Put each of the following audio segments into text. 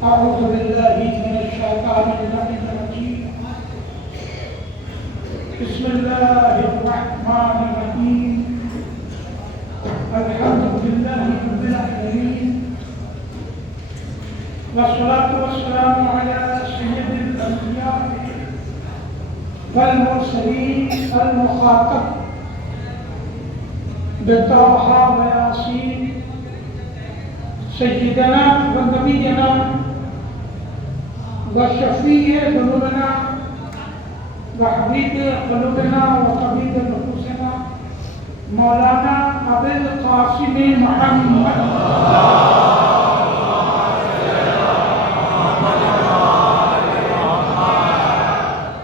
أعوذ بالله من الشيطان اللعين الرجيم. بسم الله الرحمن الرحيم. الحمد لله رب العالمين، والصلاة والسلام على سيد الأنبياء والمرسلين المخاطب بطه وياسين سيدنا ونبينا وشفيع ذنوبنا وحبيب قلوبنا وطبيب نفوسنا مولانا ابو القاسم محمد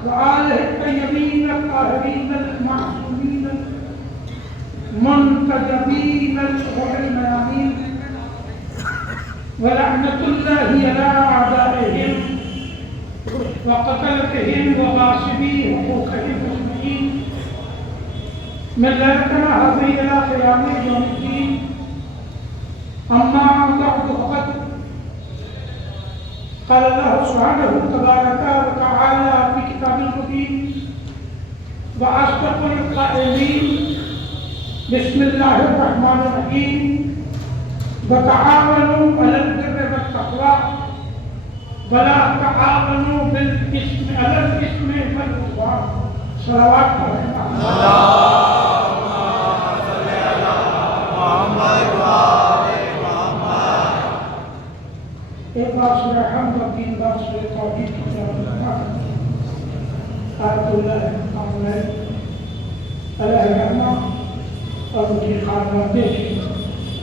وآله الطيبين الطاهرين المعصومين المنتجبين الغر الميامين، ولعنة الله على أعدائهم وقتلتهم وغاصبي حقوقهم أجمعين من ليلتنا هذه إلى قيام يوم الدين. أما بعد فقد قال الله سبحانه تبارك وتعالى في كتاب المبين وأصدق القائلين بسم الله الرحمن الرحيم وتعاونوا على البر والتقوى ولا تعاونوا على الإثم والعدوان. صلوات محمد ایک بار سورہ حمد اور تین بار سورہ توحید کی تلاوت آیت اللہ علیہ رحمہ اور ان کی خاندان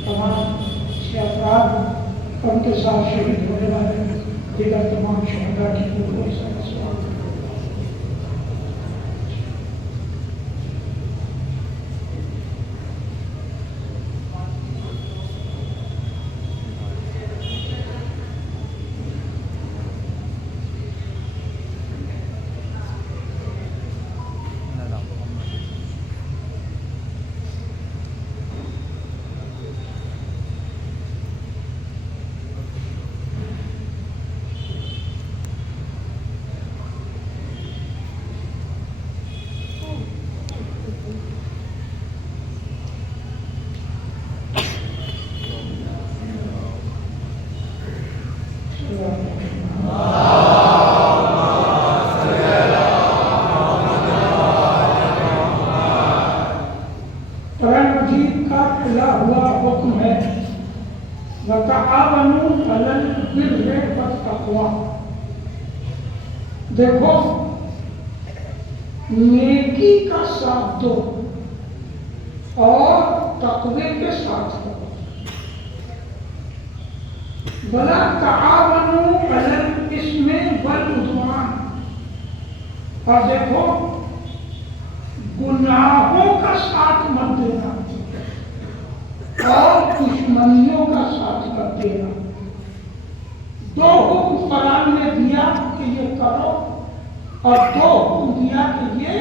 تمام افراد اور ان کے ساتھ شہید ہونے والے دیگر تمام شہداء کی روح سے سلام. قرآن مجید کا کھلا ہوا حکم ہے وَتَعَاوَنُوا عَلَى الْبِرِّ وَالتَّقْوَى. دیکھو نیکی کا ساتھ دو اور تقوی کے ساتھ دو. وَلَا تَعَاوَنُوا عَلَى الْإِثْمِ وَالْعُدْوَانِ. اور دیکھو گناہوں کا ساتھ مت دینا اور دشمنیوں کا ساتھ مت دینا. دو حکم قرآن نے دیا کہ یہ کرو اور دو حکم دیا کہ یہ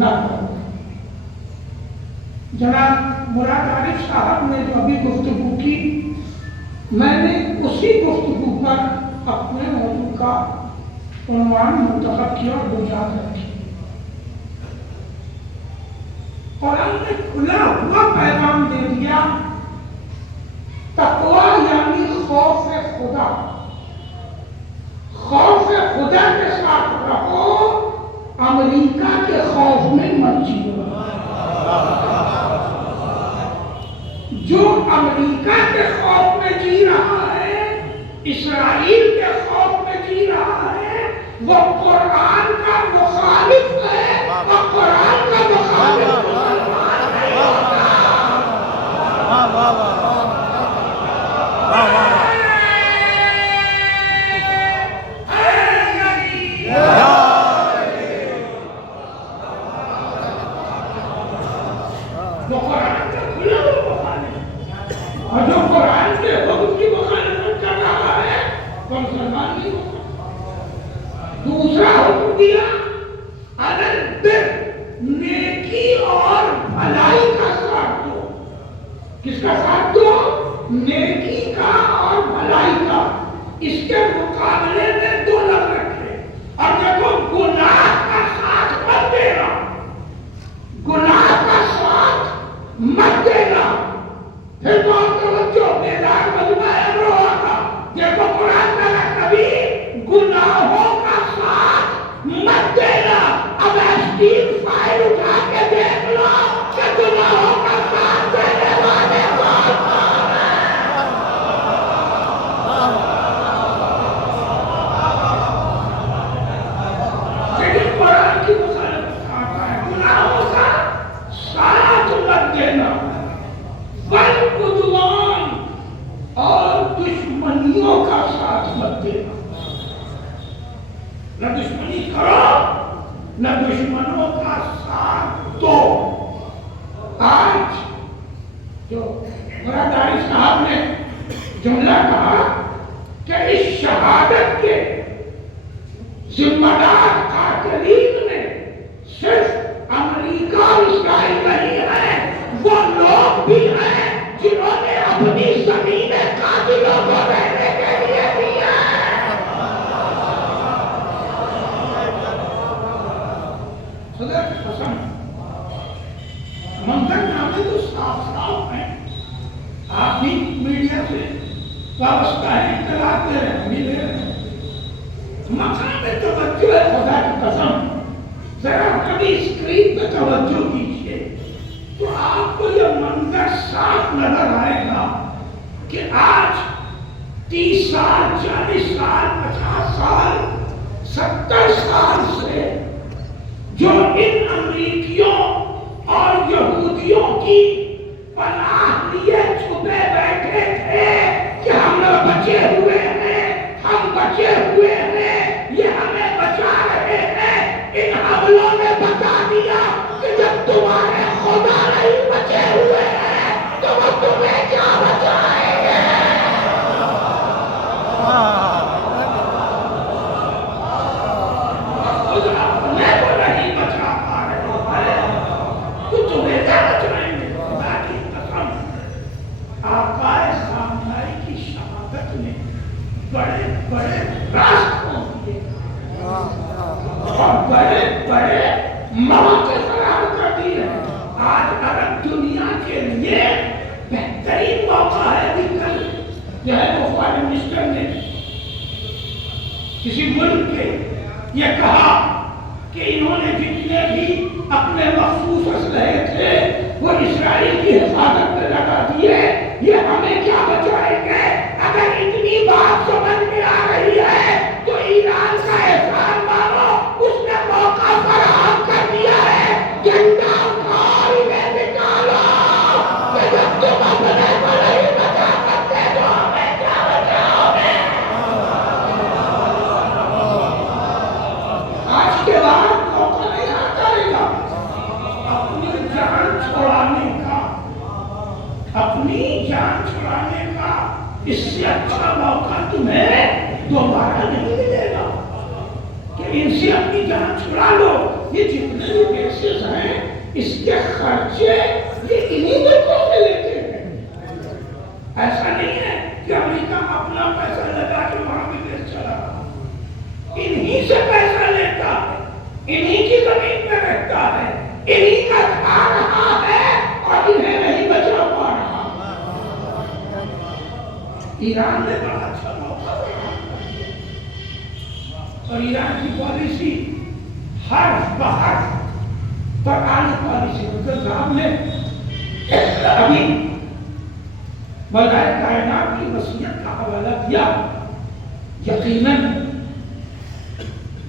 نہ کرو. جناب مراد عارف صاحب نے جو ابھی گفتگو کی، میں نے اسی گفتگو پر اپنے موضوع کا عنوان منتخب کیا اور بنیاد رکھی. قرآن نے کھلا ہوا پیغام دے دیا، تقویٰ یعنی خوف خدا. خوف خدا کے ساتھ رہو، امریکہ کے خوف میں مت جیو. جو امریکہ کے خوف میں جی رہا ہے، اسرائیل کے خوف میں جی رہا ہے، وہ قرآن کا مخالف ہے اور قرآن کا مخالف دوسرا حکم دیا نیکی اور بھلائی کا ساتھ دو. کس کا ساتھ دو؟ نیکی کا اور بھلائی کا. اس کے مقابلے میں 2 لفظ رکھے اور دیکھو گناہ کا ساتھ مت دینا، گناہ کا ساتھ مت دینا. پھر بہت توجہ بیدار مجمع امروہا کا دیکھو قرآن میں کبھی گناہوں کا ساتھ مت دینا. اب ایسٹین فائل اٹھا کے دیکھ لو کہ گناہوں کا ساتھ دینے والے کون ہیں. لیکن قرآن کی مخالفت کرتا ہے. گناہوں کا ساتھ مت دینا، والعدوان اور دشمنیوں کا ساتھ مت دینا. نہ دشمنی کرو نہ دشمنوں کا ساتھ دو. آج جو مراداری صاحب نے جملہ کہا کہ اس شہادت کے ذمہ دار قاتلین میں صرف امریکہ اور اسرائیل نہیں ہے، وہ لوگ بھی ہیں جنہوں نے اپنی زمین قاتلوں کو رہنے کے لیے دیا ہے. صدر قسم منظر نامے تو صاف صاف ہیں. آپ بھی میڈیا سے وابستہ ہیں، اطلاعات دے رہے ہیں، بھی لے رہے ہیں. مقام توجہ ہے خدا کی قسم. ذرا کبھی اسکرین پہ توجہ کیجیے تو آپ کو یہ منظر صاف نظر آئے گا کہ آج 30 سال 40 سال 50 سال 70 سال سے جو ان امریکیوں اور یہودیوں کی پناہ لیے چھپے بیٹھے تھے کہ ہم لوگ بچے ہوئے ہیں، ہم بچے ہوئے ہیں، یہ ہمیں بچا رہے ہیں. ان حملوں نے بتا دیا کہ جب تمہارے خدا نہیں بچے ہوئے ہیں تو وہ تمہیں کیا بچائیں گے. خدا اپنے کو نہیں بچا پا رہے ہیں تو تمہیں کیا بچائیں گے. خدا کی قسم آقا سامنائی کی شہادت نے بڑے بڑے راستوں دیے اور بڑے بڑے مواقع فراہم کر دیے. آج عرب دنیا کے لیے بہترین موقع ہے. کل جو ہے وہ فارن منسٹر نے کسی ملک کے یہ کہا کہ انہوں نے جتنے بھی اپنے مخصوص اسلحے تھے وہ اسرائیل کی حفاظت میں لگا دیے، یہ ہمیں کیا بچائیں گے. اگر اتنی بات سمجھ میں آ رہی ہے تو ایران کا احسان مانو، اس نے موقع فراہم کر دیا ہے. جھنڈا اٹھاؤ، انہیں نکالو کہ جب تم اپنے کو نہیں بچا سکتے تو ہمیں کیا بچاؤ گے. آج کے بعد موقع نہیں آتا رہے گا اپنی جان چھوڑانے کا، اپنی جان چھوڑانے کا. اس سے اچھا موقع تمہیں دوبارہ نہیں ملے گا کہ ان سے اپنی جان چھڑا لو. یہ جتنے بھی کیسز ہیں اس کے خرچے یہ انہی ملکوں سے لیتے ہیں. ایسا نہیں ہے کہ امریکہ اپنا پیسہ لگا کے وہاں بھی دیش چلا، انہی سے پیسہ لیتا ہے، انہی کی زمین میں رہتا ہے، انہی کا کھا رہا ہے اور انہیں نہیں بچا پا رہا. ایران نے بڑا اچھا موقع دیا اور ایران کی پالیسی حرف بحرف قرآن پالیسی. حضرت صاحب نے ابھی ملائے کائنات کی وصیت کا حوالہ دیا. یقیناً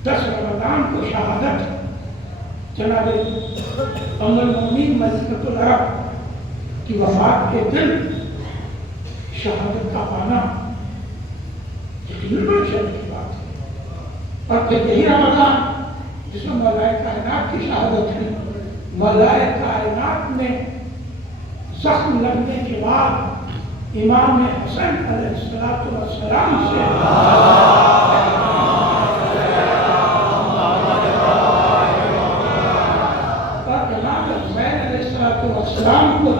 10 رمضان کو شہادت جناب ام المؤمنین ملکۃ العرب کی وفات کے دن شہادت کا پانا یقیناً بڑی شرف کی بات ہے. اور پھر یہی رمضان جس میں ملائے کائنات کی شہادت ہے. ملائے کائنات میں زخم لگنے کے بعد امام حسن علیہ السلام سے اور امام حسین علیہ السلام کو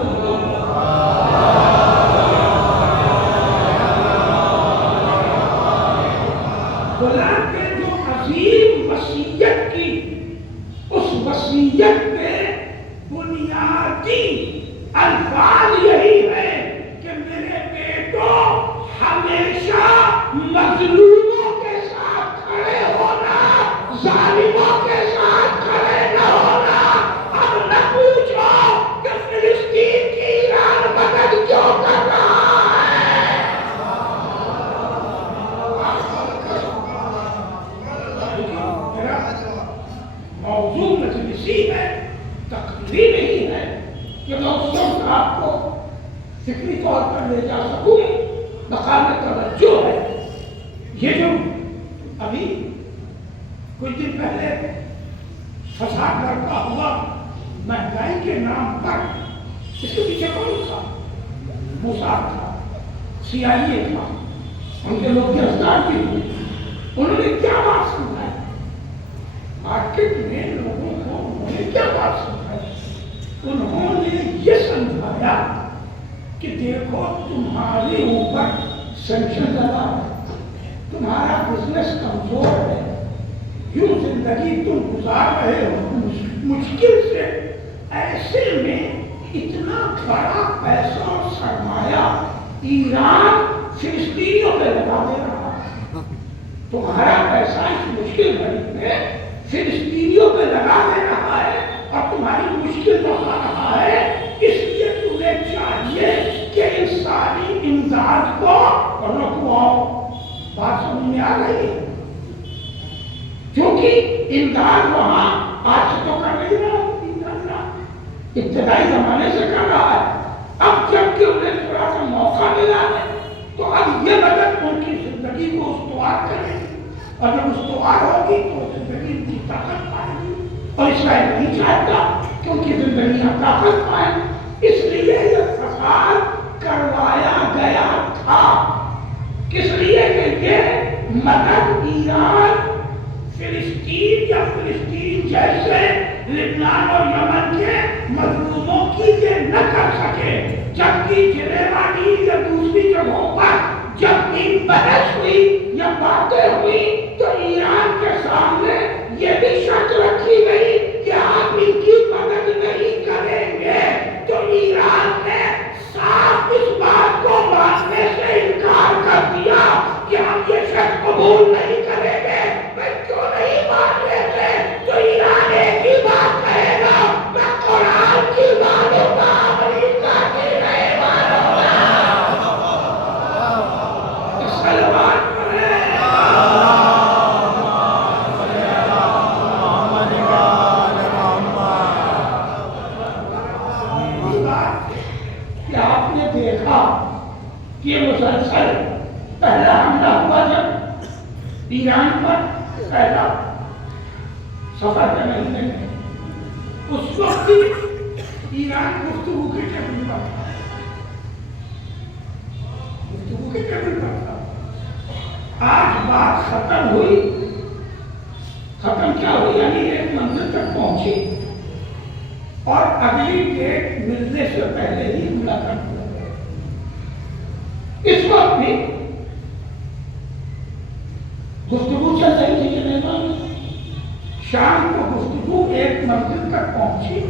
جا سکوں مقام توجہ ہے۔ یہ جو ابھی کچھ دن پہلے فساد برپا ہوا مہنگائی کے نام پر، اس کے پیچھے کون تھا؟ موساد تھا، CIA تھا، ان کے لوگ گرفتار بھی ہوئے۔ انہوں نے کیا بات سمجھائی مارکیٹ میں لوگوں کو؟ انہوں نے کیا بات سمجھائی؟ انہوں نے یہ سمجھایا کہ دیکھو تمہارے اوپر سینکشن لگا ہے، تمہارا بزنس کمزور ہے، یوں زندگی تم گزار رہے ہو مشکل سے، ایسے میں اتنا بڑا پیسہ اور سرمایہ ایران فلسطینیوں پہ لگا دے رہا ہے، تمہارا پیسہ اس مشکل گھڑی میں فلسطینیوں پہ لگا دے رہا ہے اور تمہاری مشکل بڑھا رہا ہے، اس لیے تمہیں چاہیے کہ ان ساری امداد کو رکواؤ۔ بات سمجھ میں آ رہی ہے؟ کیونکہ امداد وہاں آج سے تو کر نہیں رہا، ابتدائی زمانے سے کر رہا ہے، اب جب کہ انہیں تھوڑا سا موقع ملا ہے تو اب یہ مدد ان کی زندگی کو استوار کرے گی، اور جب استوار ہوگی تو زندگی ان کی طاقت پائے گی، اور اسرائیل نہیں چاہتا کہ ان کی زندگیاں طاقت پائیں، اس لیے یہ فساد کروایا گیا تھا۔ کس لیے؟ کہ یہ مدد ایران فلسطین یا فلسطین جیسے لبنان اور یمن کے مظلوموں کی یہ نہ کر سکے، جبکہ جنیوا یا دوسری جگہوں پر جب بھی بحث ہوئی یا باتیں ہوئی تو ایران کے سامنے یہ بھی شرط رکھی گئی کہ آپ ان کی مدد نہیں کریں گے، تو ایران نے صاف اس بات کو ماننے سے انکار کر دیا کہ ہم یہ شرط قبول نہیں کریں گے۔ میں کیوں نہیں مان لیتے؟ تو ایران ایک ہی بات کہے گا، میں قرآن کی مانوں گا، امریکہ کی نہیں مانوں گا۔ سلمان کہ آپ نے دیکھا کہ مسلسل پہلا حملہ ہوا جب ایران پر پہلا سفر کے مہینے میں، اس وقت ایران گفتگو کے ٹیبل پر تھا، گفتگو کے ٹیبل پر تھا۔ آج بات ختم ہوئی، ختم کیا ہوئی؟ یعنی ایک منزل تک پہنچی اور اگلی ڈیٹ ملنے سے پہلے ہی ملاقات ہو گئی۔ اس وقت بھی گفتگو چل رہی تھی جنیوا میں، شام کو گفتگو ایک منزل تک پہنچی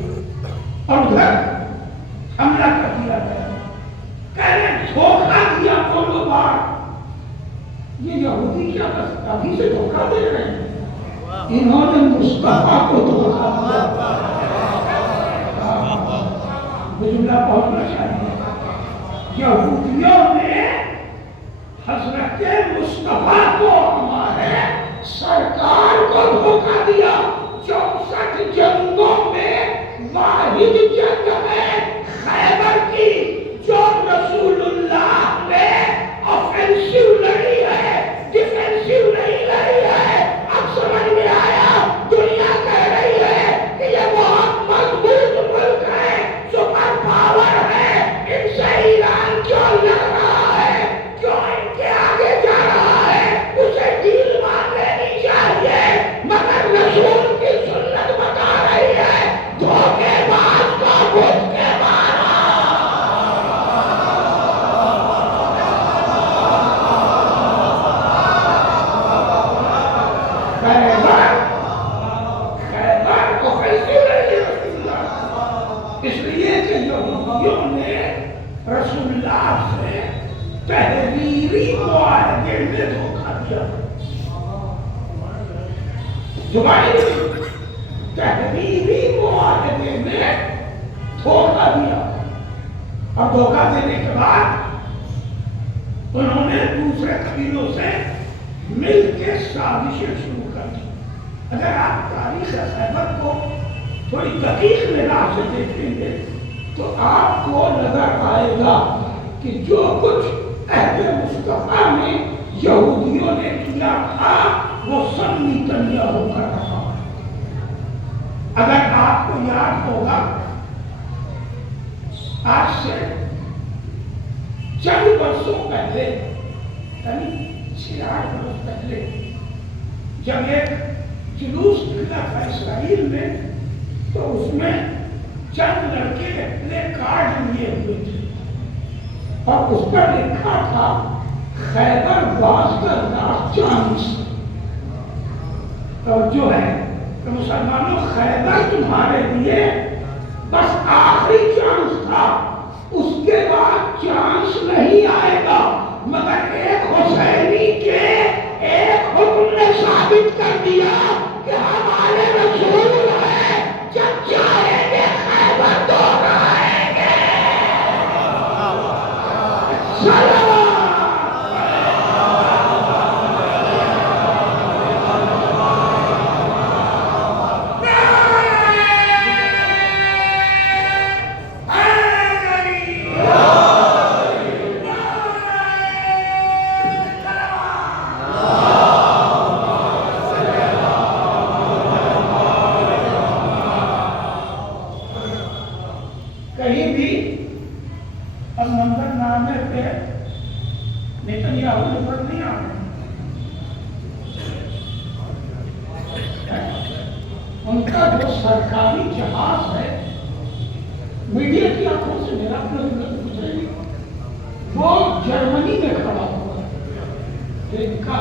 اور ادھر حملہ کر دیا گیا۔ کہہ رہے دھوکہ دیا دونوں بار۔ یہ یہودی کیا بس ابھی سے دھوکہ دے رہے ہیں؟ انہوں نے مصطفیٰ کو دھوکہ دیا۔ جملہ پہنچنا چاہیے، یہودیوں نے حضرت مصطفیٰ کو ہمارے سرکار کو دھوکہ دیا۔ 64 جنگوں میں واحد جنگ ہے خیبر کی جو رسول اللہ نے آفینسیو لڑی ہے، ڈیفینسیو نہیں لڑی ہے۔ اب سمجھ میں آیا، دنیا کہہ رہی ہے کہ یہ بہت مضبوط ملک ہے، سپر پاور ہے، ان سے ایران کیوں لڑ رہا ہے، کیوں ان کے آگے جا رہا ہے، اسے ڈیل مان لینی چاہیے، مگر رسول کی سنت بتا رہی ہے دھوکے باز کو بھوک کے مارا۔ اس لیے کہ یہودیوں نے رسول اللہ سے تحریری معاہدے میں دھوکہ دیا، زبانی تحریری معاہدے میں دھوکہ دیا، اور دھوکہ دینے کے بعد انہوں نے دوسرے قبیلوں سے مل کے سازشیں شروع کر دی۔ اگر آپ تاریخ خیبر کو تھوڑی دقیق نگاہ سے دیکھیں گے تو آپ کو نظر آئے گا کہ کہ جو کچھ عہد مصطفیٰ میں یہودیوں نے کیا تھا وہ سب نیتنیاہو کر رہا ہے۔ اگر آپ کو یاد ہوگا آج سے چند برسوں پہلے یعنی 6-8 برس پہلے جب ایک جلوس نکلا تھا اسرائیل میں تو اس میں چند لڑکے اپنے کارڈ لیے ہوئے تھے اور اس پر لکھا تھا خیبر 12,040 اور جو ہے کہ مسلمانوں خیبر تمہارے لیے بس آخری چانس تھا، اس کے بعد چانس نہیں آئے گا، مگر ایک حسینی کے ایک حکم نے ثابت کر دیا کہ ہمارے رسول ہے، جب چاہیں گے خیبر دوہرائیں گے۔ کہیں بھی اور منظر نامے پہ نیتنیاہو نظر نہیں آ رہے، ان کا جو سرکاری جہاز ہے میڈیا کی آنکھوں سے میرا گزرے گی وہ جرمنی میں کھڑا ہوا ہے، ان کا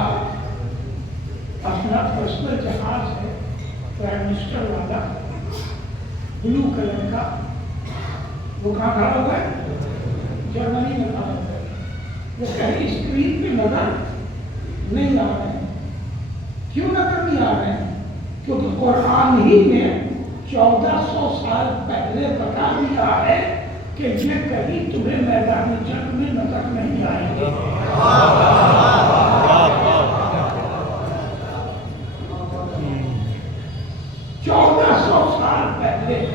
اپنا پرسنل جہاز ہے پرائم منسٹر والا بلو کلر کا، وہ کہاں کھڑا ہوا ہے؟ جرمنی میں کھڑا ہوا ہے۔ وہ کہیں اسکرین پہ نظر نہیں آ رہے ہیں۔ کیوں نظر نہیں آ رہے ہیں؟ کیونکہ قرآن ہی نے 1400 سال پہلے بتا دیا ہے کہ یہ کہیں تمہیں میدان جنگ میں نظر نہیں آئیں گے۔ 1400 سال پہلے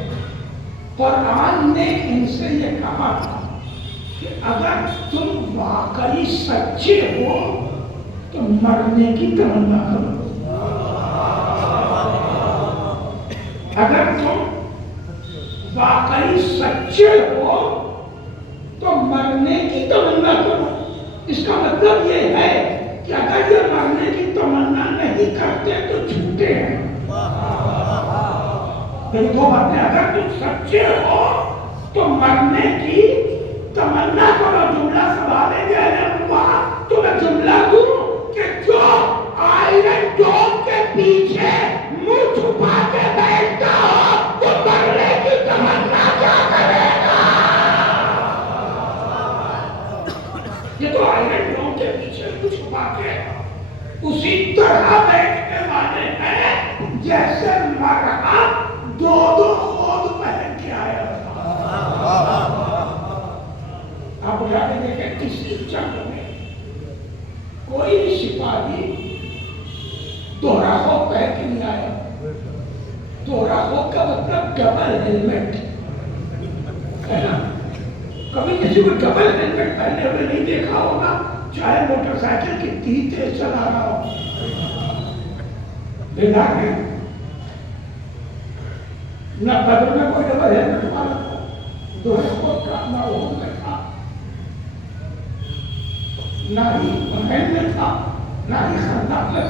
قرآن نے ان سے یہ کہا تھا کہ اگر تم واقعی سچے ہو تو مرنے کی تمنا کرو، اگر تم واقعی سچے ہو تو مرنے کی تمنا کرو۔ اس کا مطلب یہ ہے کہ اگر یہ مرنے کی تمنا نہیں کرتے تو جھوٹے ہیں۔ دو باتیں، اگر تم سچے ہو تو مرنے کی تمنا کرو۔ جملہ سنبھالیں گے تو میں جملہ دوں کہ جو آئرن ڈوم کے پیچھے منہ چھپا کے بیٹھتا ہو تو مرنے کی تمنا کیا کرے گا؟ یہ تو آئرن ڈوم کے پیچھے منہ چھپا کے اسی طرح بیٹھنے والے ہیں جیسے مرغا دو خود پہن کے آیا تھا۔ آپ اٹھا کے دیکھیں کسی جنگ میں کوئی بھی سپاہی دوہرا خود پہن کے نہیں آیا۔ دوہرا خود کا مطلب ڈبل ہیلمٹ ہے نا، کبھی کسی کو ڈبل ہیلمٹ پہنے ہوئے نہیں دیکھا ہوگا، چاہے موٹر سائیکل کتنی تیز چلا رہا ہو۔ دیکھا کہ نہ بدر میں کوئی ڈبل ہیلمٹ والا تھا، دوہرے خود کا نہ وہ میں تھا، نہ ہی محل میں تھا، نہ ہی خندق میں تھا۔